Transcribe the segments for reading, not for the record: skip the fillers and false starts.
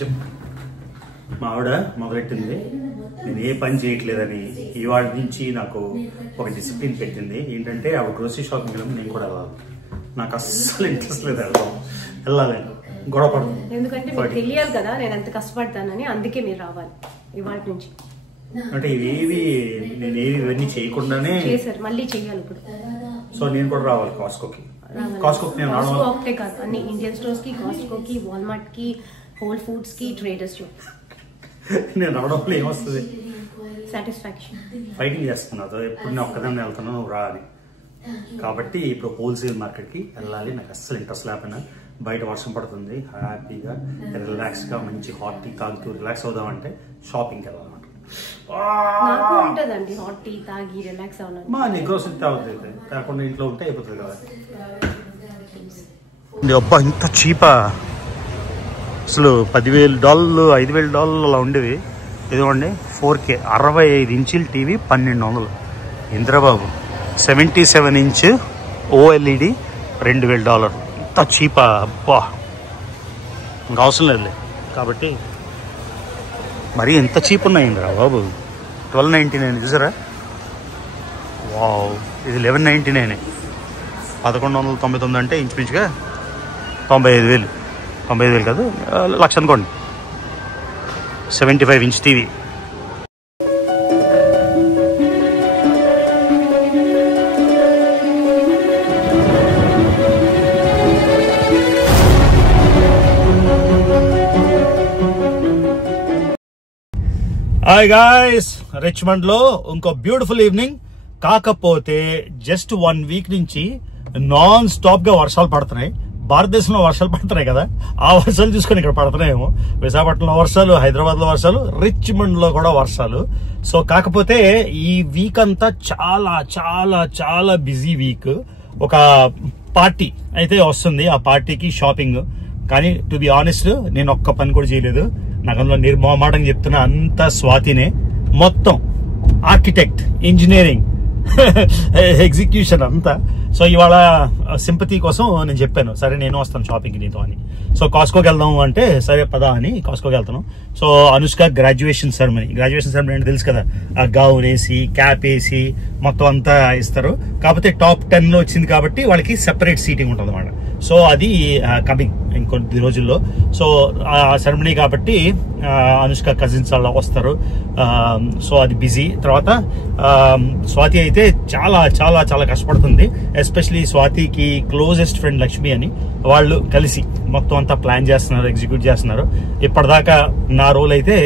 చెప్పు. మా ఆవిడ మొదలెట్టింది, నేను ఏ పని చేయట్లేదని ఇవాళ నుంచి నాకు ఒక డిసిప్లిన్ పెట్టింది. ఏంటంటే ఆవిడ గ్రోసరీ షాపింగ్ వెళ్ళి నేను కూడా వెళ్ళాలి. నాకు అస్సలు ఇంట్రెస్ట్ లేదు వెళ్ళాలి, గొడవ పడదు. ఎందుకంటే మీకు తెలియాలి కదా నేను ఎంత కష్టపడతానని, అందుకే మీరు రావాలి ఇవాళ నుంచి. అంటే ఇవేవి నేను ఏవి ఇవన్నీ చేయకుండానే చేశారు, మళ్ళీ చెయ్యాలి ఇప్పుడు. సో నేను కూడా రావాలి కాస్కోకి. నేను ఒకటే కాదు, అన్ని ఇండియన్ స్టోర్స్ కి, కాస్కో కి, వాల్మార్ట్ కి, హోల్ ఫుడ్స్ కి, ట్రేడర్స్ కి. నేను రావడంలో ఏమొస్తుంది? సాటిస్ఫాక్షన్. ఫైటింగ్ చేస్తున్నాను ఎప్పుడు, నేను ఒక్కదాన్ని వెళ్తాను నువ్వు రా అని. కాబట్టి ఇప్పుడు హోల్సేల్ మార్కెట్ కి వెళ్ళాలి. నాకు అస్సలు ఇంట్రెస్ట్ లేకపోయినా బయట వర్షం పడుతుంది, హ్యాపీగా రిలాక్స్ గా మంచి హాట్ టీ తాగుతూ రిలాక్స్ అవుదామంటే షాపింగ్కి వెళ్ళాలన్నమాట. హాట్ టీ తాగి రిలాక్స్ అవ్వాలి. మా గ్రోసరీ తాగుతుంది, కాకుండా ఇంట్లో ఉంటే అయిపోతుంది కదా. అబ్బా ఇంత చీపా! అసలు $10,000 $5,000 అలా ఉండేవి. ఇదిగోండి 4K 65 ఇంచుల టీవీ 1200. Indrababu 77 inch OLED $2,000. ఇంత చీపా! అబ్బా ఇంకా అవసరం లేదు కాబట్టి. మరి ఎంత చీప్ ఉన్నాయి ఇంద్రా బాబు. 1299 చూసారా? వావ్, ఇది 1199. 1199 అంటే ఇంచుమించుగా 95,000. 95,000 కాదు, 1,00,000 అనుకోండి. 75 inch TV. Hi guys, Richmond లో ఇంకో బ్యూటిఫుల్ ఈవినింగ్. కాకపోతే జస్ట్ 1 వీక్ నుంచి నాన్ స్టాప్ గా వర్షాలు పడుతున్నాయి. భారతదేశంలో వర్షాలు పడుతున్నాయి కదా, ఆ వర్షాలు చూసుకొని ఇక్కడ పడుతున్నాయేమో. విశాఖపట్నంలో వర్షాలు, హైదరాబాద్ లో వర్షాలు, రిచ్మండ్ లో కూడా వర్షాలు. సో కాకపోతే ఈ వీక్ అంతా చాలా చాలా చాలా బిజీ వీక్. ఒక పార్టీ అయితే వస్తుంది, ఆ పార్టీకి షాపింగ్. కానీ టు బి ఆనెస్ట్ నేను ఒక్క పని కూడా చేయలేదు. నాకు అందులో నిర్మోహమాటంగా చెప్తున్నా, అంతా స్వాతినే. మొత్తం ఆర్కిటెక్ట్, ఇంజనీరింగ్, ఎగ్జిక్యూషన్ అంతా. సో ఇవాళ సింపతి కోసం నేను చెప్పాను, సరే నేను వస్తాను షాపింగ్ నీతో అని. సో కాస్కోకి వెళ్దాం అంటే సరే పదా అని కాస్కోకి వెళ్తాను. సో అనుష్క గ్రాడ్యుయేషన్ సెరమనీ అంటే తెలుసు కదా, ఆ గౌన్ వేసి క్యాప్ వేసి మొత్తం అంతా ఇస్తారు. కాకపోతే టాప్ 10 లో వచ్చింది కాబట్టి వాళ్ళకి సెపరేట్ సీటింగ్ ఉంటుంది అన్నమాట. సో అది కమింగ్ ఇంకొద్ది రోజుల్లో. సో ఆ సెరమనీ కాబట్టి అనుష్క కజిన్స్ అలా వస్తారు. సో అది బిజీ. తర్వాత స్వాతి అయితే చాలా చాలా చాలా కష్టపడుతుంది. ఎస్పెషలీ స్వాతికి క్లోజెస్ట్ ఫ్రెండ్ లక్ష్మి అని, వాళ్ళు కలిసి మొత్తం అంతా ప్లాన్ చేస్తున్నారు, ఎగ్జిక్యూట్ చేస్తున్నారు. ఇప్పటిదాకా నా రోల్ అయితే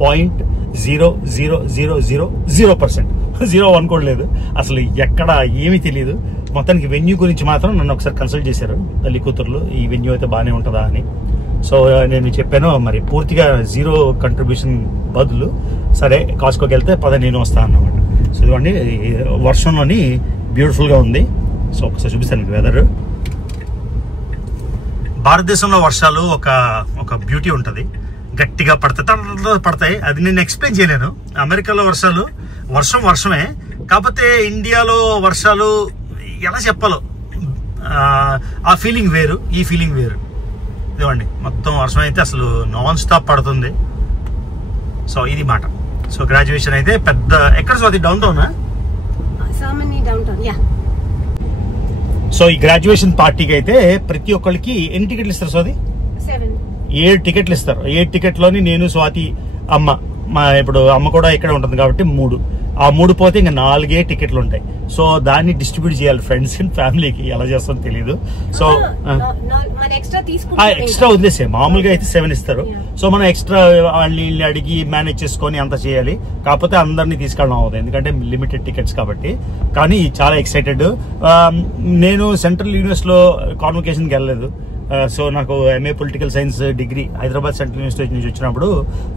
0.0000%, 0.1 కూడా లేదు. అసలు ఎక్కడ ఏమీ తెలియదు. మొత్తానికి వెన్యూ గురించి మాత్రం నన్ను ఒకసారి కన్సల్ట్ చేశారు తల్లి కూతుర్లు, ఈ వెన్యూ అయితే బాగానే ఉంటుందా అని. సో నేను చెప్పాను మరి పూర్తిగా 0 కంట్రిబ్యూషన్ బదులు సరే కాస్కోకి వెళ్తే పద నేను వస్తాను అన్నమాట. సో ఇదిగోండి వర్షంలోని బ్యూటిఫుల్ గా ఉంది. సో ఒకసారి చూపిస్తాను మీకు వెదర్. భారతదేశంలో వర్షాలు ఒక బ్యూటీ ఉంటుంది, గట్టిగా పడతాయి. అది నేను ఎక్స్ప్లెయిన్ చేయలేను. అమెరికాలో వర్షాలు వర్షమే, కాకపోతే ఇండియాలో వర్షాలు ఎలా చెప్పాలో, ఆ ఫీలింగ్ వేరు, ఈ ఫీలింగ్ వేరు. ఇదివ్వండి మొత్తం వర్షం అయితే అసలు నాన్ స్టాప్ పడుతుంది. సో ఇది మాట. సో గ్రాడ్యుయేషన్ అయితే పెద్ద ఎక్కడ స్వాతి, డౌన్ టౌన్. సో ఈ గ్రాడ్యుయేషన్ పార్టీకి అయితే ప్రతి ఒక్కరికి ఎన్ని టికెట్లు ఇస్తారు స్వాతి? 7 టికెట్లు ఇస్తారు. 7 టికెట్లోని నేను, స్వాతి, అమ్మ, ఇప్పుడు అమ్మ కూడా ఇక్కడే ఉంటుంది కాబట్టి 3. ఆ 3 పోతే ఇంకా 4 టికెట్లు ఉంటాయి. సో దాన్ని డిస్ట్రిబ్యూట్ చేయాలి ఫ్రెండ్స్ అండ్ ఫ్యామిలీకి. ఎలా చేస్తారో తెలియదు. సో ఎక్స్ట్రా వదిలేసే, మామూలుగా అయితే 7 ఇస్తారు. సో మనం ఎక్స్ట్రా వాళ్ళని అడిగి మేనేజ్ చేసుకొని అంత చేయాలి. కాకపోతే అందరినీ తీసుకెళ్ళడం అవుతుంది, ఎందుకంటే లిమిటెడ్ టికెట్స్ కాబట్టి. కానీ చాలా ఎక్సైటెడ్. నేను సెంట్రల్ యూనివర్సిటీలో కాన్వకేషన్కి వెళ్ళలేదు. సో నాకు MA political science degree Hyderabad central university నుంచి వచ్చినప్పుడు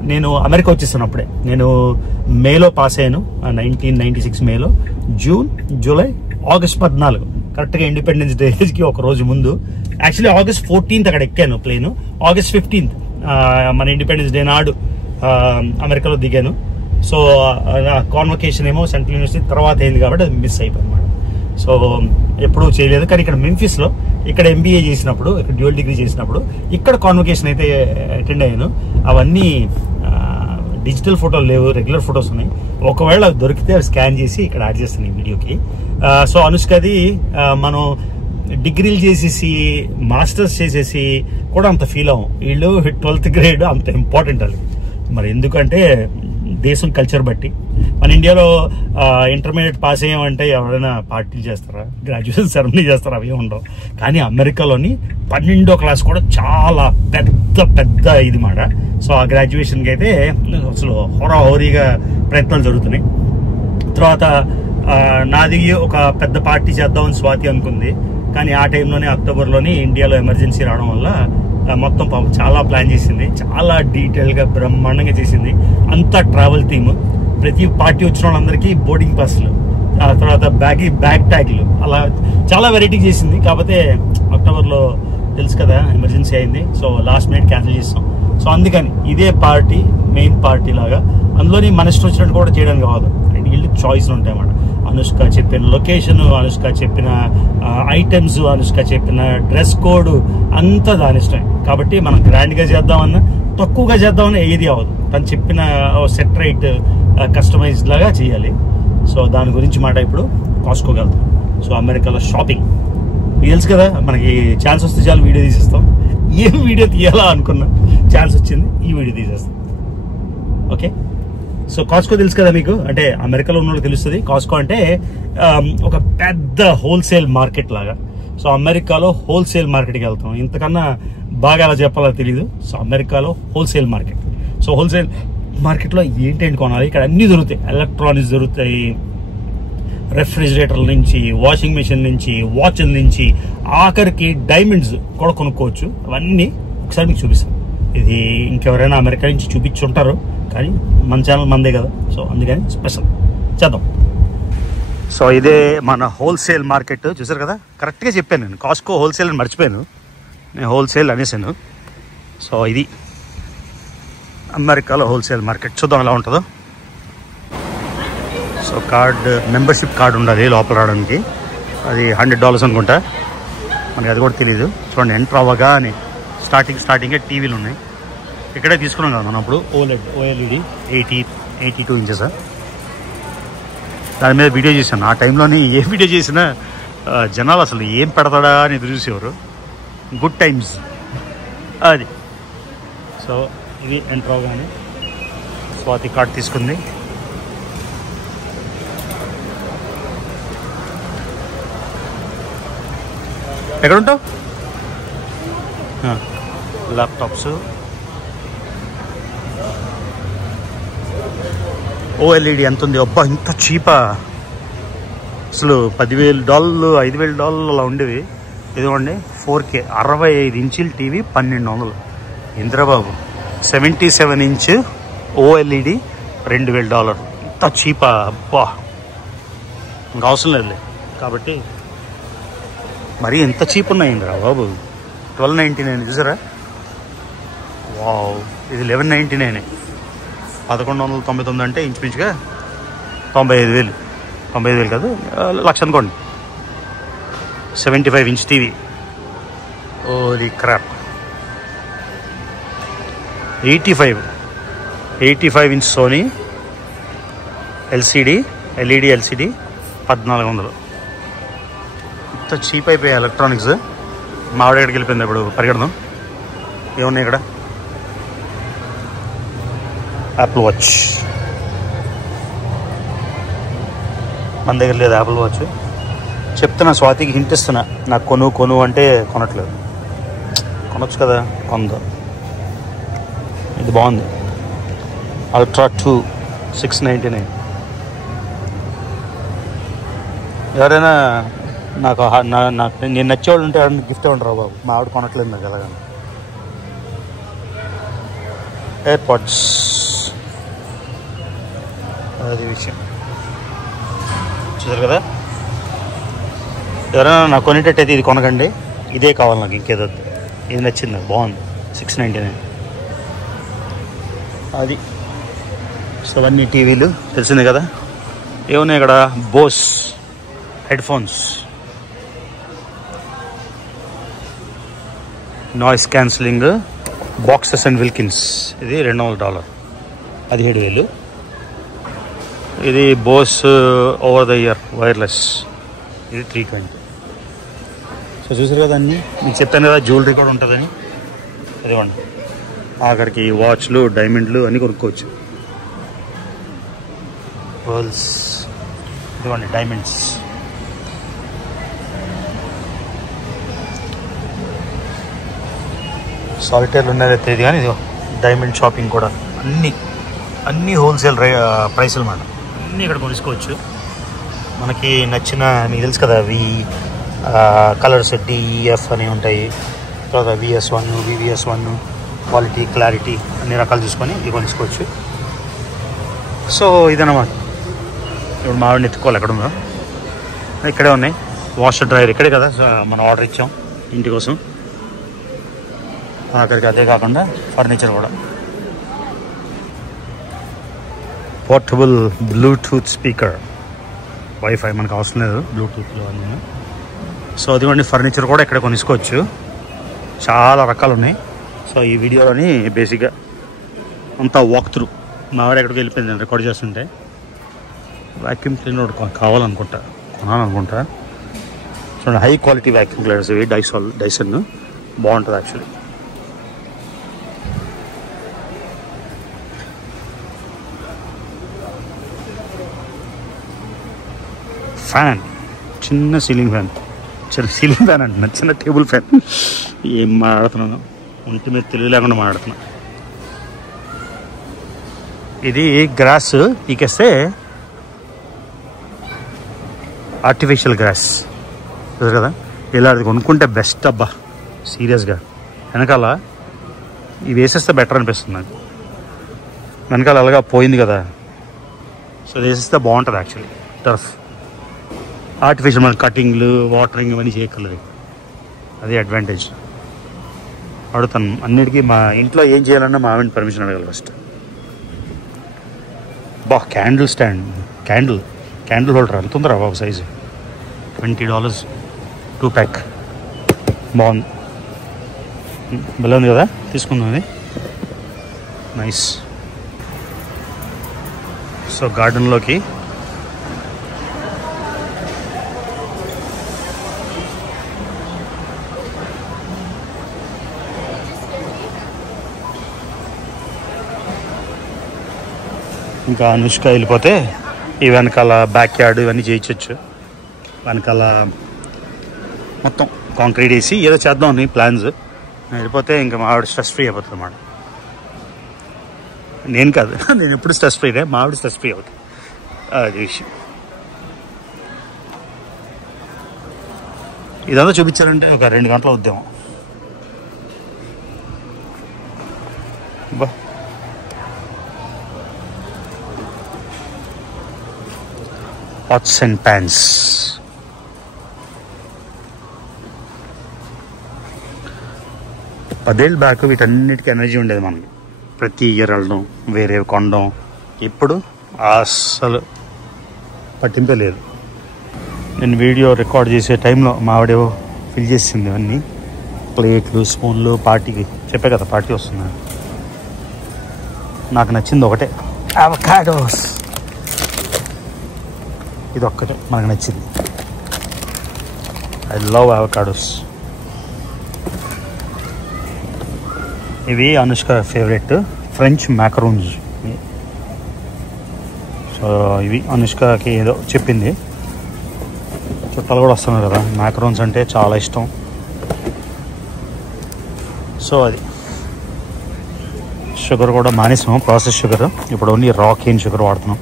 నేను అమెరికా వచ్చేసాను. అప్పుడే నేను మేలో పాస్ అయ్యాను, 1996 మేలో. జూన్, జూలై, ఆగస్ట్ 14 కరెక్ట్గా ఇండిపెండెన్స్ డేకి ఒక రోజు ముందు. యాక్చువల్లీ ఆగస్ట్ 14th అక్కడ ఎక్కాను ప్లేను. ఆగస్ట్ 15th మన ఇండిపెండెన్స్ డే నాడు అమెరికాలో దిగాను. సో కాన్వకేషన్ ఏమో సెంట్రల్ యూనివర్సిటీ తర్వాత అయింది కాబట్టి అది మిస్ అయిపోయింది అన్నమాట. సో ఎప్పుడూ చేయలేదు. కానీ ఇక్కడ మెంఫిస్ లో ఇక్కడ MBA చేసినప్పుడు, ఇక్కడ డ్యూయల్ డిగ్రీ చేసినప్పుడు ఇక్కడ కాన్వకేషన్ అయితే అటెండ్ అయ్యాను. అవన్నీ డిజిటల్ ఫోటోలు లేవు, రెగ్యులర్ ఫొటోస్ ఉన్నాయి. ఒకవేళ అవి దొరికితే అవి స్కాన్ చేసి ఇక్కడ యాడ్ చేస్తాను ఈ వీడియోకి. సో అనుష్కది మనం డిగ్రీలు చేసేసి మాస్టర్స్ చేసేసి కూడా అంత ఫీల్ అవ్వం. వీళ్ళు 12th గ్రేడ్ అంత ఇంపార్టెంట్ అది. మరి ఎందుకంటే దేశం కల్చర్ బట్టి. మన ఇండియాలో ఇంటర్మీడియట్ పాస్ అయ్యామంటే ఎవరైనా పార్టీలు చేస్తారా, గ్రాడ్యుయేషన్ సెరమనీ చేస్తారా, అవి ఉండవు. కానీ అమెరికాలోని 12వ క్లాస్ కూడా చాలా పెద్ద పెద్ద ఇది మాట. సో ఆ గ్రాడ్యుయేషన్కి అయితే అసలు హోరీగా ప్రయత్నాలు జరుగుతున్నాయి. తర్వాత నాది ఒక పెద్ద పార్టీ చేద్దామని స్వాతి అనుకుంది. కానీ ఆ టైంలోనే అక్టోబర్లోని ఇండియాలో ఎమర్జెన్సీ రావడం వల్ల మొత్తం చాలా ప్లాన్ చేసింది. చాలా డీటెయిల్గా బ్రహ్మాండంగా చేసింది. అంతా ట్రావెల్ థీమ్. ప్రతి పార్టీ వచ్చిన వాళ్ళందరికీ బోర్డింగ్ పాస్లు, ఆ తర్వాత బ్యాగ్ ట్యాగ్లు, అలా చాలా వెరైటీ చేసింది. కాకపోతే అక్టోబర్లో తెలుసు కదా ఎమర్జెన్సీ అయింది. సో లాస్ట్ మినిట్ క్యాన్సిల్ చేస్తాం. సో అందుకని ఇదే పార్టీ మెయిన్ పార్టీ లాగా, అందులోని మన ఇష్టం వచ్చినట్టు కూడా చేయడానికి కాదు. వీళ్ళు చాయిస్లు ఉంటాయి అన్నమాట. అనుష్క చెప్పిన లొకేషన్, అనుష్క చెప్పిన ఐటమ్స్, అనుష్క చెప్పిన డ్రెస్ కోడ్ అంతా దాని ఇష్టమే. కాబట్టి మనం గ్రాండ్గా చేద్దామన్నా తక్కువగా చేద్దామన్నా ఏది అవ్వదు. తను చెప్పిన సెట్ రైట్ కస్టమైజ్డ్ లాగా చేయాలి. సో దాని గురించి మాట ఇప్పుడు కాస్ట్కోకి వెళ్తాం. సో అమెరికాలో షాపింగ్ మీకు తెలుసు కదా, మనకి ఛాన్స్ వస్తే చాలా వీడియో తీసేస్తాం. ఏం వీడియో తీయాలా అనుకున్నా, ఛాన్స్ వచ్చింది, ఈ వీడియో తీసేస్తాం. ఓకే. సో కాస్ట్కో తెలుసు కదా మీకు, అంటే అమెరికాలో ఉన్న వాళ్ళకి తెలుస్తుంది. కాస్ట్కో అంటే ఒక పెద్ద హోల్సేల్ మార్కెట్ లాగా. సో అమెరికాలో హోల్సేల్ మార్కెట్కి వెళ్తాం. ఇంతకన్నా బాగా ఎలా చెప్పాలో తెలియదు. సో అమెరికాలో హోల్సేల్ మార్కెట్. సో హోల్సేల్ మార్కెట్లో ఏంటంటే కొనాలి, ఇక్కడ అన్నీ దొరుకుతాయి. ఎలక్ట్రానిక్స్ దొరుకుతాయి, రెఫ్రిజిరేటర్ల నుంచి, వాషింగ్ మెషిన్ నుంచి, వాచ్ల నుంచి, ఆఖరికి డైమండ్స్ కూడా కొనుక్కోవచ్చు. అవన్నీ ఒకసారి మీకు చూపిస్తాను. ఇది ఇంకెవరైనా అమెరికా నుంచి చూపించుంటారు, కానీ మన ఛానల్ మందే కదా. సో అందుకని స్పెషల్ చేద్దాం. సో ఇదే మన హోల్సేల్ మార్కెట్. చూసారు కదా, కరెక్ట్గా చెప్పాను నేను. కాస్ట్కో హోల్సేల్ అని మర్చిపోయాను, నేను హోల్సేల్ అనేసాను. సో ఇది అమెరికాలో హోల్సేల్ మార్కెట్. చూద్దాం ఎలా ఉంటుందో. సో మెంబర్షిప్ కార్డు ఉండాలి లోపల రావడానికి. అది $100 అనుకుంటా, మనకి అది కూడా తెలీదు. చూడండి, ఎంటర్ అవ్వగా అని స్టార్టింగే టీవీలు ఉన్నాయి. ఇక్కడే తీసుకున్నాం కదా మనం అప్పుడు OLED 82 ఇంచెస్. దాని మీద వీడియో చేశాను. ఆ టైంలోని ఏ వీడియో చేసినా జనాలు అసలు ఏం పెడతాడా అని ఎదురు చూసేవారు. గుడ్ టైమ్స్ అది. సో ఇది ఎంటర్ అవగానే స్వాతి కార్డ్ తీసుకుంది. ఎక్కడ ఉంటావు? ల్యాప్టాప్స్, OLED ఎంత ఉంది? అబ్బా, ఇంత చీపా! అసలు $10,000 $5,000 అలా ఉండేవి. ఇదిగోండి 4K 65 ఇంచుల టీవీ 1200. Indrababu 77 inch OLED $2,000. ఇంత చీపా! అబ్బా, ఇంకా అవసరం లేదు. కాబట్టి మరి ఎంత చీప్ ఉన్నాయి ఇంద్రా బాబు. 1299 చూసారా? వావ్, ఇది 1199. 1199 అంటే ఇంచుమించుగా 95,000. 95,000 కాదు, 1,00,000 అనుకోండి. 75 inch TV. Holy crap. 85 inch Sony LED LCD 1,400. ఇంత చీప్ అయిపోయాయి ఎలక్ట్రానిక్స్. మా ఆవిడ ఎక్కడికి వెళ్ళిపోయింది ఇప్పుడు, పరిగెడదాం. ఏమున్నాయి ఇక్కడ? Apple watch. మన దగ్గర లేదు యాపిల్ వాచ్. చెప్తున్నా స్వాతికి, హింట్ ఇస్తున్నా, నాకు కొను అంటే కొనట్లేదు. కొనొచ్చు కదా, కొందా. ఇది బాగుంది, అల్ట్రా 2 $699. ఎవరైనా నాకు నేను నచ్చేవాళ్ళు ఉంటే ఎవరైనా గిఫ్ట్ ఇవ్వండి రా బాబు. మా ఆవిడ కొనట్లేదు నాకు ఎలాగని. ఎయిర్పాడ్స్, అది విషయం. చూసారు కదా, ఎవరైనా నాకు కొనేటట్టయితే ఇది కొనకండి, ఇదే కావాలి నాకు, ఇంకేదో. ఇది నచ్చింది నాకు, బాగుంది. $699 అది. సో అవన్నీ టీవీలు తెలిసింది కదా. ఏమున్నాయి ఇక్కడ? Bose headphones. Noise cancelling boxes and Wilkins, ఇది $200, 17,000. ఇది Bose over the ear wireless, ఇది 320. సో చూసారు కదా అన్నీ, మీకు చెప్పాను కదా జ్యువెలరీ కూడా ఉంటుందని. అదివ్వండి, ఆఖరికి వాచ్లు డైమండ్లు అన్నీ కొనుక్కోవచ్చు. పర్ల్స్, ఇదిగోండి డైమండ్స్. సాలిటైర్లు ఉన్నది తెలియదు కానీ ఇదిగో డైమండ్ షాపింగ్ కూడా అన్నీ హోల్సేల్ ప్రైస్లు అన్నమాట. అన్నీ ఇక్కడ కొనుక్కోవచ్చు. మనకి నచ్చిన, మీకు తెలుసు కదా కలర్స్ DEF అని ఉంటాయి, తర్వాత VS1 VVS1 క్వాలిటీ క్లారిటీ అన్ని రకాలు చూసుకొని ఇవి కొనుక్కోవచ్చు. సో ఇదన్నమాట. ఇప్పుడు మావిడిని ఎత్తుకోవాలి, ఎక్కడ ఉందో ఇక్కడే ఉన్నాయి. వాషర్ డ్రైయర్ ఇక్కడే కదా మనం ఆర్డర్ ఇచ్చాం ఇంటి కోసం. అక్కడికి అదే కాకుండా ఫర్నిచర్ కూడా, పోర్టబుల్ బ్లూటూత్ స్పీకర్, వైఫై మనకు అవసరం లేదు బ్లూటూత్లో అన్నీ. సో అదిగోండి ఫర్నిచర్ కూడా ఇక్కడ కొనుక్కోవచ్చు, చాలా రకాలు ఉన్నాయి. సో ఈ వీడియోలోని బేసిక్గా అంతా వాక్ త్రూ. మా వాడు ఎక్కడికి వెళ్ళిపోయింది రికార్డ్ చేస్తుంటే. వ్యాక్యూమ్ క్లీనర్ కొనాలనుకుంటా. చూడండి, హై క్వాలిటీ వ్యాక్యూమ్ క్లీనర్స్ ఇవి, డైసన్ బాగుంటుంది యాక్చువల్లీ. ఫ్యాన్, చిన్న సీలింగ్ ఫ్యాన్ అంటున్నా, చిన్న టేబుల్ ఫ్యాన్. ఏం మాట్లాడుతున్నాను, ఒంటి మీద తెలివి లేకుండా మాట్లాడుతున్నా. ఇది గ్రాస్ పీకేస్తే ఆర్టిఫిషియల్ గ్రాస్ కదా, ఇలా అది కొనుక్కుంటే బెస్ట్ అబ్బా సీరియస్గా. వెనకాల ఇవి వేసేస్తే బెటర్ అనిపిస్తుంది నాకు. వెనకాల అలాగా పోయింది కదా, సో అది వేసేస్తే బాగుంటుంది యాక్చువల్లీ. టర్ఫ్ ఆర్టిఫిషియల్, మన కటింగ్లు వాటరింగ్ ఇవన్నీ చేయక్కర్లేదు, అదే అడ్వాంటేజ్. అడుగుతాను అన్నిటికీ. మా ఇంట్లో ఏం చేయాలన్నా మా ఆవిడ పర్మిషన్ అడగాలి first. Candle stand, candle holder ఎంత ఉందిరా బాబు సైజు, $20 2 ప్యాక్. బాగుంది, భలే ఉంది కదా, తీసుకుందాం అది. నైస్. సో గార్డెన్లోకి ఇంకా అనుష్క వెళ్ళిపోతే ఈ వెనకాల బ్యాక్ యార్డ్ ఇవన్నీ చేయించవచ్చు. వెనకాల మొత్తం కాంక్రీట్ వేసి ఏదో చేద్దాం అని ప్లాన్స్. వెళ్ళిపోతే ఇంకా మా ఆవిడ స్ట్రెస్ ఫ్రీ అయిపోతుంది అన్నమాట. నేను కాదు, నేను ఎప్పుడు స్ట్రెస్ ఫ్రీనే, మా ఆవిడ స్ట్రెస్ ఫ్రీ అవుతుంది. అది విషయం. ఇదంతా చూపించారంటే ఒక 2 గంటలు అవుద్దాము. బా pots and pans. పదేళ్ళు బ్యాక్ వీటన్నిటికీ ఎనర్జీ ఉండేది మనకి. ప్రతి ఇయర్ వెళ్ళడం, వేరే కొనడం. ఇప్పుడు అస్సలు పట్టింపే లేదు. నేను వీడియో రికార్డ్ చేసే టైంలో మా ఆవిడేవో ఫిల్ చేసింది అన్నీ, ప్లేట్లు స్పూన్లు. పార్టీకి చెప్పే కదా పార్టీ వస్తుంది. నాకు నచ్చింది ఒకటే, అవకాడోస్. ఇది ఒక్కటే మనకు నచ్చింది. I love avocados. ఇవి Anushka favourite French macaroons. So ఇవి అనుష్కకి ఏదో చెప్పింది, చుట్టాలు కూడా వస్తున్నారు కదా, మ్యాకరూన్స్ అంటే చాలా ఇష్టం. సో అది షుగర్ కూడా మానేసాం, ప్రాసెస్ షుగర్. ఇప్పుడు ఓన్లీ రా కేన్ షుగర్ వాడుతున్నాం.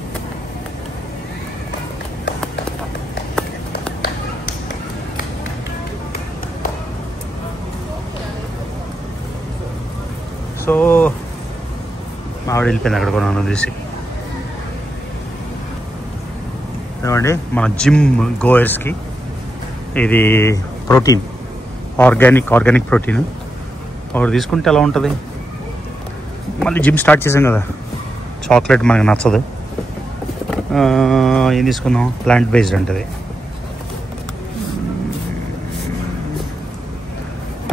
సో మా ఆవిడ వెళ్ళిపోయింది అక్కడ కొన్నాను తీసి. ఏమండి మన జిమ్ గోయర్స్కి ఇది ప్రోటీన్, ఆర్గానిక్ ప్రోటీన్ ఒకటి తీసుకుంటే ఎలా ఉంటుంది. మళ్ళీ జిమ్ స్టార్ట్ చేసాం కదా, చాక్లెట్ మనకు నచ్చదు. ఏం తీసుకుందాం, ప్లాంట్ బేస్డ్ ఉంటుంది.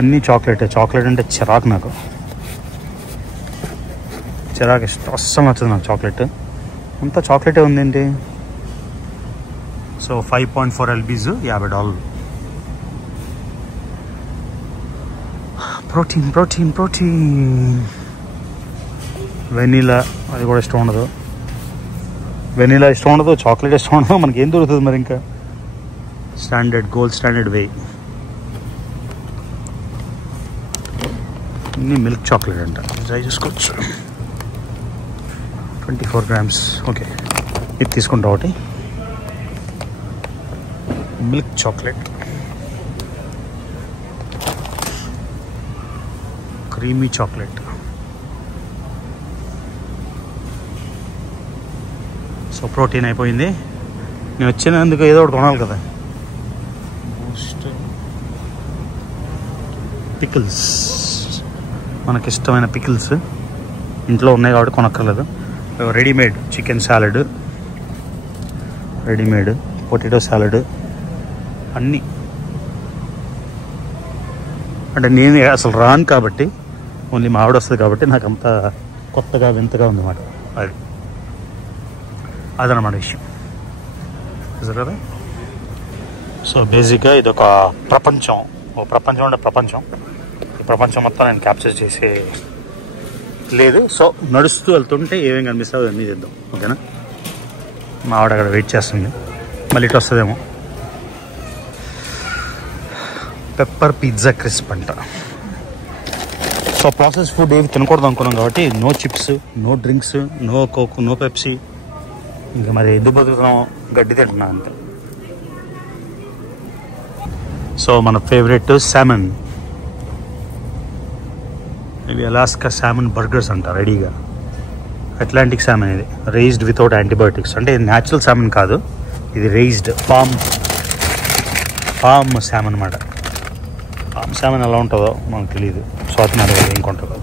అన్నీ చాక్లెట్. చాక్లెట్ అంటే చిరాకు నాకు, చిరాకు ఇష్టం, అస్సలు నచ్చదు నాకు చాక్లెట్. అంతా చాక్లెటే ఉందేంటి. So 5.4 LBs $50. Protein protein protein. Vanilla అది కూడా ఇష్టం ఉండదు, వెనీలా ఇష్టం ఉండదు, చాక్లెట్ ఇష్టం ఉండదు. మనకి ఏం దొరుకుతుంది మరి ఇంకా. స్టాండర్డ్ గోల్డ్ స్టాండర్డ్ వే. ఇన్ని మిల్క్ చాక్లెట్ అంట, ట్రై చేసుకోవచ్చు. 24 grams. ఓకే, ఇది తీసుకుంటా ఒకటి. Milk chocolate, creamy chocolate. So protein అయిపోయింది. నేను వచ్చినందుకు ఏదో ఒకటి కొనాలి కదా. పికిల్స్, మనకి ఇష్టమైన పికిల్స్ ఇంట్లో ఉన్నాయి కాబట్టి కొనక్కర్లేదు. Readymade chicken salad, readymade potato salad, అన్నీ. అంటే నేను అసలు రాను కాబట్టి, ఓన్లీ మా ఆవిడ వస్తుంది కాబట్టి నాకు అంతా కొత్తగా వింతగా ఉందన్నమాట. అదనమాట విషయం కదా. సో బేసిక్గా ఇది ఒక ప్రపంచం, ఓ ప్రపంచం అంటే ప్రపంచం. ఈ ప్రపంచం మొత్తం నేను క్యాప్చర్ చేసే లేదు. సో నడుస్తూ వెళ్తుంటే ఏమేమి కనిపిస్తావు అన్నీ చేద్దాం, ఓకేనా. మా ఆవిడ అక్కడ వెయిట్ చేస్తుంది, మళ్ళీ ఇటు వస్తుందేమో. పెప్పర్ పిజ్జా క్రిస్ప్ అంట. సో ప్రాసెస్ ఫుడ్ ఏవి తినకూడదు అనుకున్నాం కాబట్టి no chips, no drinks, no coke, no Pepsi. ఇంకా మరి ఎందుకు బతుకుతున్నాం, గడ్డి తింటున్నా అంతే. సో మన ఫేవరెట్ శామన్, ఇవి అలాస్కా శామన్ బర్గర్స్ అంట రెడీగా. అట్లాంటిక్ శామన్ ఇది, రైజ్డ్ వితౌట్ యాంటీబయోటిక్స్. అంటే ఇది న్యాచురల్ శామన్ కాదు, ఇది రైజ్డ్ ఫామ్ శామన్ అన్నమాట. ఫామ్ శామన్ ఎలా ఉంటుందో మనకు తెలియదు. స్వాతినాడు కదా ఏం కొంటుందో.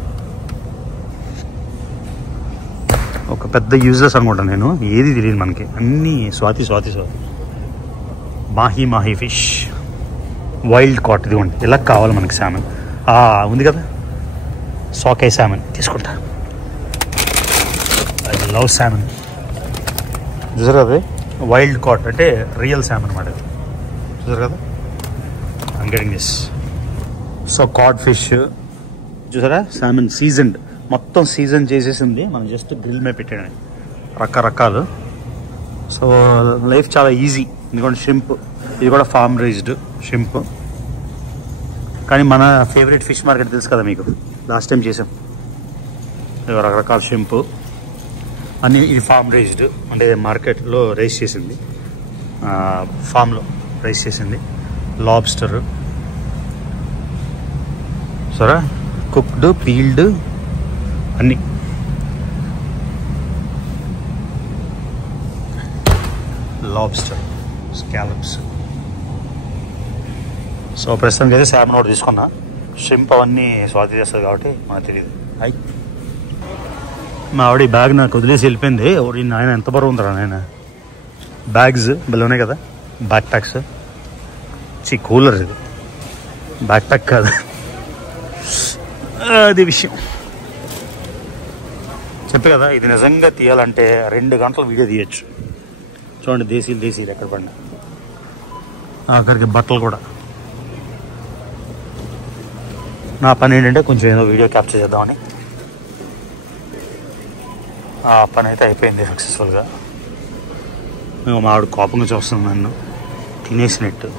ఒక పెద్ద యూజర్స్ అనుకుంటా నేను, ఏది తెలియదు మనకి. అన్నీ Swathi. Mahi fish, wild caught. ఇది ఉంది, ఇలా కావాలి మనకి శామన్. ఉంది కదా సాకే శామన్ తీసుకుంటా. I love salmon. చూసారు కదా, వైల్డ్ కాట్ అంటే రియల్ శామన్ అన్నమాట. చూసారు కదా, I'm getting this. So cod fish చూసారా, శామన్ సీజన్డ్, మొత్తం సీజన్ చేసేసింది. మనం జస్ట్ గ్రిల్ మీద పెట్టాడు, రకరకాలు. సో లైఫ్ చాలా ఈజీ. ఎందుకంటే షింప్, ఇది కూడా ఫార్మ్ రైజ్డ్ షింప్. కానీ మన ఫేవరెట్ ఫిష్ మార్కెట్ తెలుసు కదా మీకు, లాస్ట్ టైం చేసాం. రకరకాల షింప్ అన్నీ. ఇది ఫార్మ్ రైజ్డ్, అంటే మార్కెట్లో రైస్ చేసింది, ఫామ్లో రైస్ చేసింది. లాబ్స్టర్ సరే, కుక్డ్, పీల్డ్ అన్నీ. Lobster, scallops. సో ప్రస్తుతానికి అయితే శామన్ ఒకటి తీసుకున్నా. షింప్ అవన్నీ స్వాతి చేస్తుంది కాబట్టి మనకు తెలియదు. మా ఆవిడ ఈ బ్యాగ్ నాకు వదిలేసి వెళ్ళిపోయింది. నాయన ఎంత బరువు ఉందిరా నాయన. బ్యాగ్స్ భలే ఉన్నాయి కదా, బ్యాక్ ప్యాక్స్. కూలర్ ఇది, బ్యాక్ ప్యాక్ కాదు. అది విషయం. చెప్పే కదా, ఇది నిజంగా తీయాలంటే 2 గంటలు వీడియో తీయచ్చు. చూడండి, దేశీలు ఎక్కడ పడినా. అక్కడికి బట్టలు కూడా. నా పని ఏంటంటే కొంచెం ఏదో వీడియో క్యాప్చర్ చేద్దామని. ఆ పని అయితే అయిపోయింది సక్సెస్ఫుల్గా. మేము మా ఆవిడ కోపంగా చూస్తున్నాం నన్ను, తినేసినట్టు.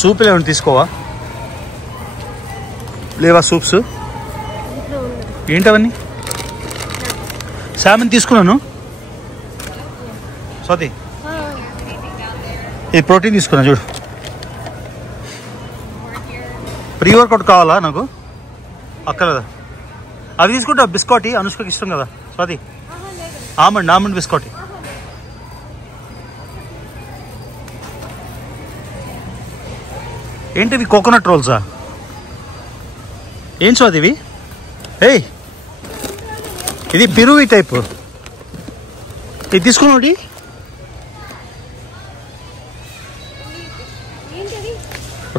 సూపులు ఏమైనా తీసుకోవా? లేవా సూప్స్? ఏంటవన్నీ? శామన్ తీసుకున్నాను స్వాతి. ఇది ప్రోటీన్ తీసుకున్నా చూడు. ప్రీ వర్కౌట్ కావాలా నాకు? అక్కర్లేదా? అవి తీసుకుంటా. బిస్కట్ అనుష్కకి ఇష్టం కదా స్వాతి. Almond biscuit. ఏంటివి? కోకోనట్ రోల్సా? ఏం స్వాతి ఇవి? ఏయ్, ఇది పిరువి టైప్. ఇది తీసుకున్నాడు.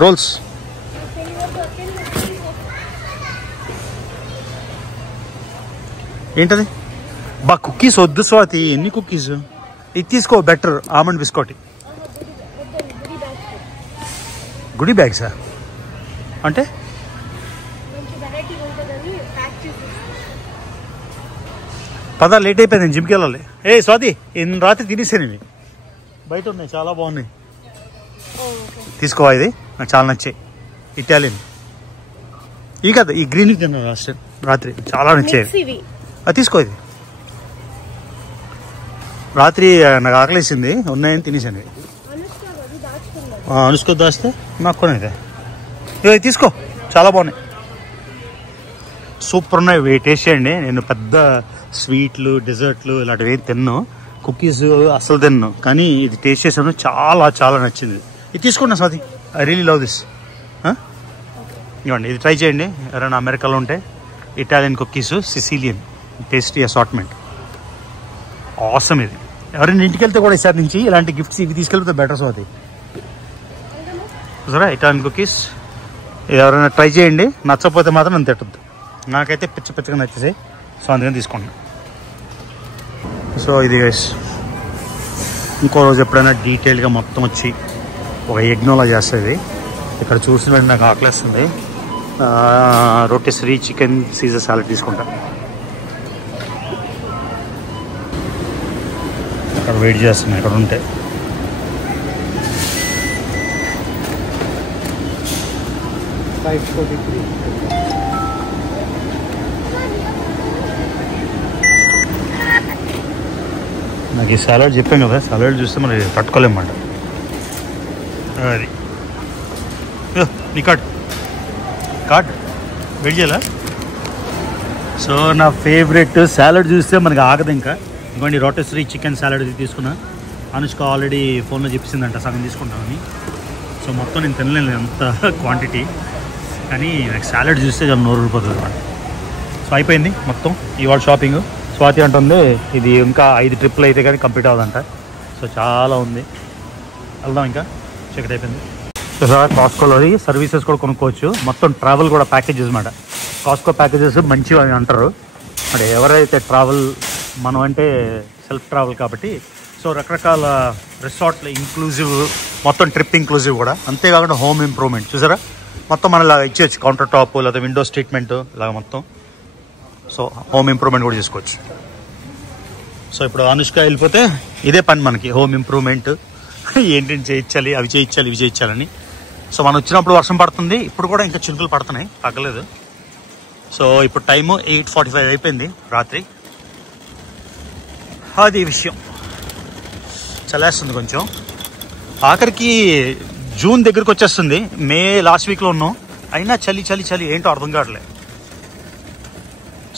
రోల్స్ ఏంటది బా కుక్కీస్ వద్దు స్వాతి, ఎన్ని కుక్కీస్? ఇది తీసుకో బెటర్, ఆమండ్ బిస్కట్. గుడి బ్యాగ్సా అంటే? పద, లేట్ అయిపోయింది, నేను జిమ్కి వెళ్ళాలి. ఏ స్వాతి, నేను రాత్రి తినేసాను, ఇవి బయట ఉన్నాయి, చాలా బాగున్నాయి. తీసుకోవా, ఇది నాకు చాలా నచ్చాయి. ఇటాలియన్ ఇవి కదా, ఈ గ్రీన్ తిన్నాను రాత్రి, చాలా నచ్చాయి. అది తీసుకో, ఇది రాత్రి నాకు ఆకలేసింది, ఉన్నాయని తినేసాను. అనుసుకో దాస్తే నాకు కొనేది, ఇవి తీసుకో, చాలా బాగున్నాయి, సూపర్ ఉన్నాయి. టేస్ట్ చేయండి. నేను పెద్ద స్వీట్లు, డెజర్ట్లు ఇలాంటివి ఏం తిన్నాను, కుకీస్ అసలు తిన్నాను, కానీ ఇది టేస్ట్ చేసాను, చాలా చాలా నచ్చింది. ఇది తీసుకున్నా Swathi, I really love this. ఇవ్వండి, ఇది ట్రై చేయండి. ఎవరైనా అమెరికాలో ఉంటే, Italian cookies, Sicilian, tasty assortment, awesome. ఇది ఎవరైనా ఇంటికి వెళ్తే కూడా ఈసారి నుంచి ఇలాంటి గిఫ్ట్స్ ఇవి తీసుకెళ్తే బెటర్ స్వాతి. సరే, ఇటాలియన్ కుకీస్ ఎవరైనా ట్రై చేయండి, నచ్చకపోతే మాత్రం నన్ను తిట్టద్దు. నాకైతే పిచ్చ పిచ్చగా నచ్చేసాయి, సో అందుకని తీసుకున్నాను. సో ఇది గైస్, ఇంకో రోజు ఎప్పుడైనా డీటెయిల్గా మొత్తం వచ్చి ఒక యజ్ఞంలా చేస్తుంది. ఇక్కడ చూసిన వెంటనే నాకు ఆకలిస్తుంది. రొట్టెసరీ చికెన్ సీజర్ సాలెడ్ తీసుకుంటా. అక్కడ వెయిట్ చేస్తున్నాయి, ఇక్కడ ఉంటే. నాకు ఈ సాలడ్ చెప్పాం కదా, సాలడ్ చూస్తే మరి తట్టుకోలేమాట. అది నీ కార్డ్ వెయిట్ చేయాలా? సో నా ఫేవరెట్ సాలడ్ చూస్తే మనకి ఆగదు ఇంకా. ఇంకోండి, రోటెసరీ చికెన్ సాలడ్ తీసుకున్నా. అనుష్క ఆల్రెడీ ఫోన్లో చెప్పేసిందంట సగం తీసుకుంటామని. సో మొత్తం నేను తినలేను అంత క్వాంటిటీ, కానీ నాకు సాలడ్ చూస్తే చాలా నోరు ఊరిపోతుంది అన్నమాట. సో అయిపోయింది మొత్తం ఇవాళ షాపింగ్. స్వాతి అంటుంది ఇది ఇంకా 5 ట్రిప్పులు అయితే కానీ కంప్లీట్ అవ్వదంట. సో చాలా ఉంది, వెళ్దాం ఇంకా. చీకటి అయిపోయింది. సో సార్, కాస్కోలో సర్వీసెస్ కూడా కొనుక్కోవచ్చు. మొత్తం ట్రావెల్ కూడా ప్యాకేజెస్ అన్నమాట. కాస్కో ప్యాకేజెస్ మంచివి అని అంటారు. అంటే ఎవరైతే ట్రావెల్, మనం అంటే సెల్ఫ్ ట్రావెల్ కాబట్టి, సో రకరకాల రిసార్ట్లు ఇంక్లూజివ్, మొత్తం ట్రిప్ ఇంక్లూజివ్ కూడా. అంతేకాకుండా హోమ్ ఇంప్రూవ్మెంట్ చూసారా, మొత్తం మనం ఇలా ఇచ్చేయచ్చు. కౌంటర్ టాప్ లేదా విండోస్ ట్రీట్మెంట్ ఇలాగ మొత్తం. సో హోమ్ ఇంప్రూవ్మెంట్ కూడా చేసుకోవచ్చు. సో ఇప్పుడు అనుష్క వెళ్ళిపోతే ఇదే పని మనకి, హోమ్ ఇంప్రూవ్మెంట్. ఏంటంటే చేయించాలి, అవి చేయించాలి, ఇవి చేయించాలని. సో మనం వచ్చినప్పుడు వర్షం పడుతుంది, ఇప్పుడు కూడా ఇంకా చినుకులు పడుతున్నాయి, తగ్గలేదు. సో ఇప్పుడు టైము 8:45 అయిపోయింది రాత్రి. అది విషయం. చలేస్తుంది కొంచెం. ఆఖరికి జూన్ దగ్గరికి వచ్చేస్తుంది. మే లాస్ట్ వీక్లో ఉన్నాం, అయినా చలి చలి చలి ఏంటో అర్థం కావట్లేదు.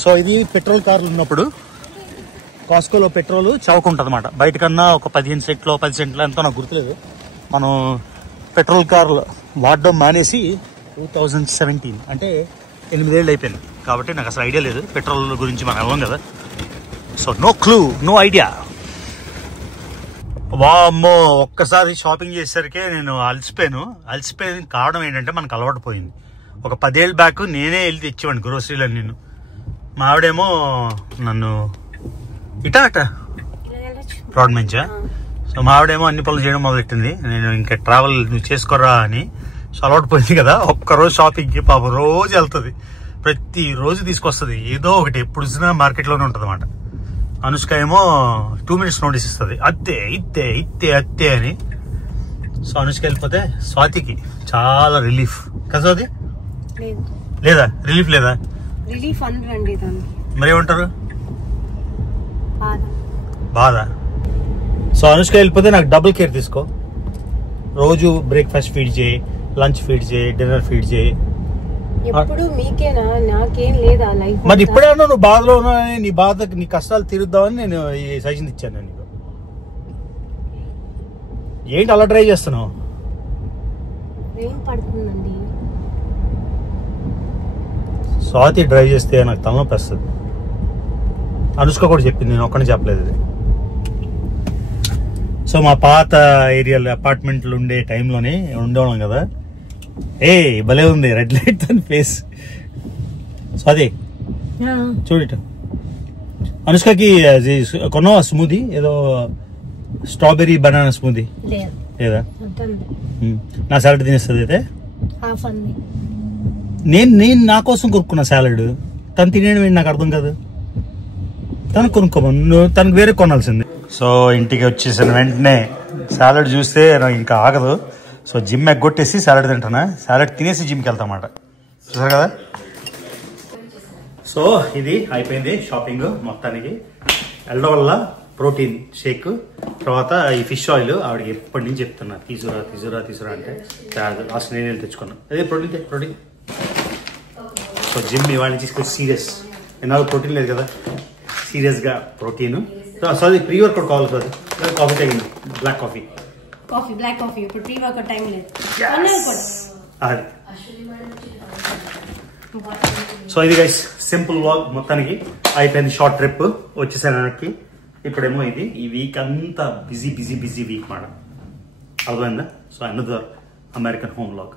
సో ఇది పెట్రోల్ కార్లు ఉన్నప్పుడు కాస్కోలో పెట్రోల్ చౌకుంటుంది అన్నమాట. బయటకన్నా ఒక 15 సెంట్లో 10 సెంట్లో ఎంతో నాకు గుర్తులేదు. మనం పెట్రోల్ కార్లు వాడడం మానేసి 2017 అంటే 8 ఏళ్ళు అయిపోయింది. కాబట్టి నాకు అసలు ఐడియా లేదు పెట్రోల్ గురించి, మనం వెళ్ళాం కదా. So no clue, no idea. వామ్మో, ఒక్కసారి షాపింగ్ చేసేసరికి నేను అలసిపోయిన కారణం ఏంటంటే మనకు అలవాటు పోయింది. ఒక 10 ఏళ్ళ బ్యాక్ నేనే వెళ్ళి తెచ్చేవాడిని గ్రోసరీలని. నేను మా ఆవిడేమో నన్ను ఇటా రోడ్ మంచా. సో మా ఆవిడేమో అన్ని పనులు చేయడం మొదలెట్టింది. నేను ఇంకా ట్రావెల్ నువ్వు చేసుకోరా అని. సో అలవాటు పోయింది కదా. ఒక్కరోజు షాపింగ్కి పాపం రోజు వెళ్తుంది, ప్రతిరోజు తీసుకొస్తుంది ఏదో ఒకటి. ఎప్పుడు చూసినా మార్కెట్లోనే ఉంటుంది అన్నమాట. అనుష్క ఏమో 2 minutes నోటీస్ ఇస్తుంది, అత్తే ఇత్తే ఇత్తే అత్తే అని. సో అనుష్క వెళ్ళిపోతే స్వాతికి చాలా రిలీఫ్ కదా. స్వాతి లేదా రిలీఫ్ లేదా? రిలీఫ్ అండి. మరి ఏమంటారు? బాధ. సో అనుష్క వెళ్ళిపోతే నాకు డబుల్ కేర్ తీసుకో. రోజు బ్రేక్ఫాస్ట్ ఫీడ్ చేయి, లంచ్ ఫీడ్ చేయి, డిన్నర్ ఫీడ్ చేయి. ఎప్పుడు మీకేనా, నాకేం లేదా లైఫ్? మరి ఇప్పుడే నువ్వు బాధలో ఉన్నావని, నీ బాధ, నీ కష్టాలు తీరుద్దామని నేను ఈ సజెషన్ ఇచ్చాను నీకు. ఏంటి అలా ట్రై చేస్తున్నావు? ఏం పడుతుందండి. స్వాతి డ్రైవ్ చేస్తే నాకు తలనొప్పి వస్తుంది. అనుష్క కూడా చెప్పింది, నేను ఒక్కడిని చెప్పలేదు ఇది. సో మా పాత ఏరియాలో అపార్ట్మెంట్లు ఉండే టైంలోనే ఉండేవాళ్ళం కదా. భలే ఉంది రెడ్ లైట్ తో ఫేస్. స్వాతి చూడట అనుష్కకి అది కొన్నావా స్మూదీ ఏదో స్ట్రాబెర్రీ బనానా స్మూదీ లేదా? నా సాలడ్ తినేస్తుంది అయితే నేను నా కోసం కొనుక్కున్న సాలడ్ తను తినేయడం నాకు అర్థం కాదు. తను కొనుక్కోమను, తనకు వేరే కొనాల్సింది. సో ఇంటికి వచ్చేసిన వెంటనే సాలడ్ చూస్తే నాకు ఇంకా ఆగదు. సో జిమ్ ఎగ్గొట్టేసి సాలడ్ తింటానా, సాలడ్ తినేసి జిమ్కి వెళ్తామాట. చూసారు కదా. సో ఇది అయిపోయింది షాపింగ్ మొత్తానికి. వెళ్ళడం వల్ల ప్రోటీన్ షేక్, తర్వాత ఈ ఫిష్ ఆయిల్ ఆవిడకి ఎప్పటి నుంచి చెప్తున్నా తీసురా అంటే లాస్ట్ నేను తెచ్చుకున్నాను. అదే ప్రోటీన్. సో జిమ్ ఇవాళ నుంచి సీరియస్. ఎన్నాళ్ళు ప్రోటీన్ లేదు కదా, సీరియస్గా ప్రోటీన్. సారీ ప్రీ వర్కౌట్ కావాలి కదా. కాఫీ తాగింది, బ్లాక్ కాఫీ. ఇప్పుడు ప్రీ వర్కౌట్ టైం లేదు. అది. సో ఇది గైస్ సింపుల్ వాక్ మొత్తానికి అయిపోయింది. షార్ట్ ట్రిప్ వచ్చేసాను వెనక్కి. ఇప్పుడేమో ఇది ఈ వీక్ అంతా బిజీ వీక్ మాట. అర్థమైందా? So another American home vlog.